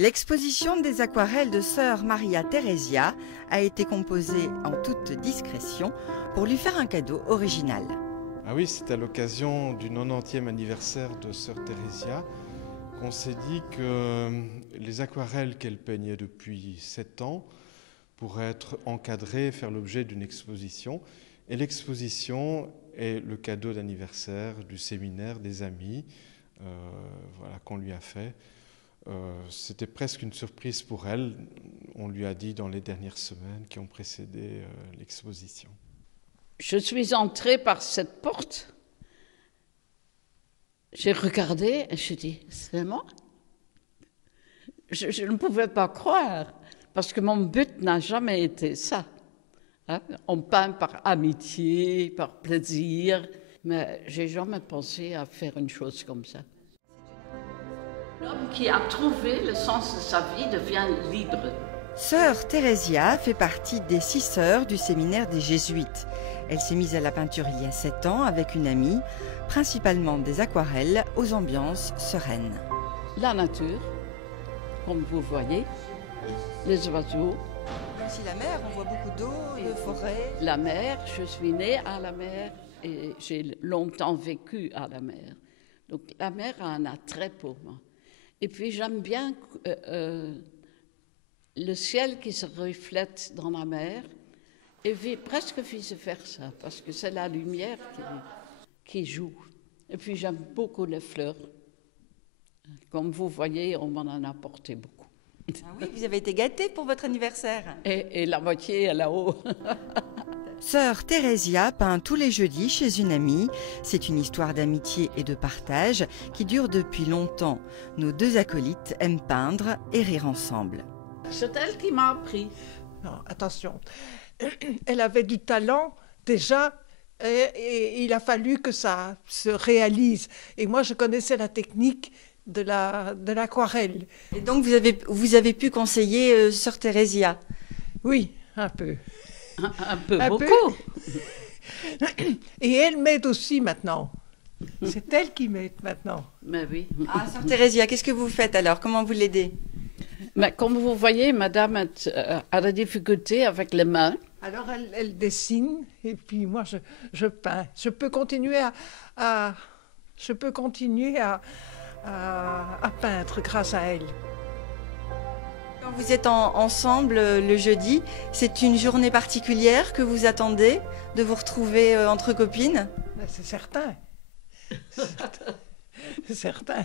L'exposition des aquarelles de sœur Maria Theresia a été composée en toute discrétion pour lui faire un cadeau original. Ah oui, c'est à l'occasion du 90e anniversaire de sœur Theresia qu'on s'est dit que les aquarelles qu'elle peignait depuis 7 ans pourraient être encadrées et faire l'objet d'une exposition. Et l'exposition est le cadeau d'anniversaire du séminaire des amis voilà, qu'on lui a fait. C'était presque une surprise pour elle. On lui a dit dans les dernières semaines qui ont précédé l'exposition. Je suis entrée par cette porte. J'ai regardé et je dit, c'est moi. Je ne pouvais pas croire, parce que mon but n'a jamais été ça. Hein? On peint par amitié, par plaisir, mais j'ai jamais pensé à faire une chose comme ça. L'homme qui a trouvé le sens de sa vie devient libre. Sœur Theresia fait partie des 6 sœurs du séminaire des Jésuites. Elle s'est mise à la peinture il y a 7 ans avec une amie, principalement des aquarelles aux ambiances sereines. La nature, comme vous voyez, les oiseaux. Aussi la mer, on voit beaucoup d'eau, de forêts. La mer, je suis née à la mer et j'ai longtemps vécu à la mer. Donc la mer a un attrait pour moi. Et puis j'aime bien le ciel qui se reflète dans la mer et presque vice-versa, parce que c'est la lumière qui joue. Et puis j'aime beaucoup les fleurs. Comme vous voyez, on m'en a apporté beaucoup. Ah oui, vous avez été gâtée pour votre anniversaire. Et la moitié est là-haut. Sœur Theresia peint tous les jeudis chez une amie. C'est une histoire d'amitié et de partage qui dure depuis longtemps. Nos 2 acolytes aiment peindre et rire ensemble. C'est elle qui m'a appris. Non, attention, elle avait du talent déjà et il a fallu que ça se réalise. Et moi, je connaissais la technique de l'aquarelle. Et donc vous avez pu conseiller Sœur Theresia? Oui, un peu. Un peu beaucoup. Et elle m'aide aussi maintenant. C'est elle qui m'aide maintenant. Mais oui. Ah, Sœur Theresia, qu'est-ce que vous faites alors? Comment vous l'aidez? Mais comme vous voyez, madame a des difficultés avec les mains. Alors elle dessine et puis moi je peins. Je peux continuer à peindre grâce à elle. Quand vous êtes ensemble le jeudi, c'est une journée particulière que vous attendez de vous retrouver entre copines? C'est certain. C'est certain.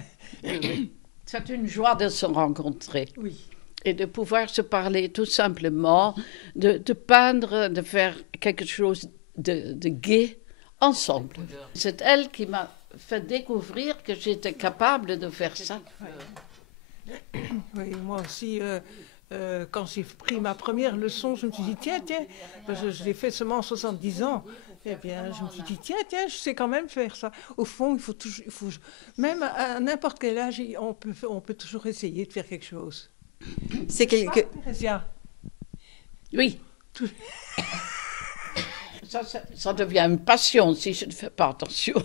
C'est une joie de se rencontrer. Oui. Et de pouvoir se parler tout simplement, de peindre, de faire quelque chose de gai ensemble. C'est elle qui m'a fait découvrir que j'étais capable de faire ça. Oui, moi aussi, quand j'ai pris ma première leçon, je me suis dit, tiens, parce que je l'ai fait seulement à 70 ans, eh bien, je me suis dit, tiens, je sais quand même faire ça. Au fond, même à n'importe quel âge, on peut toujours essayer de faire quelque chose. C'est quelque... Theresia. Oui. Ça devient une passion si je ne fais pas attention.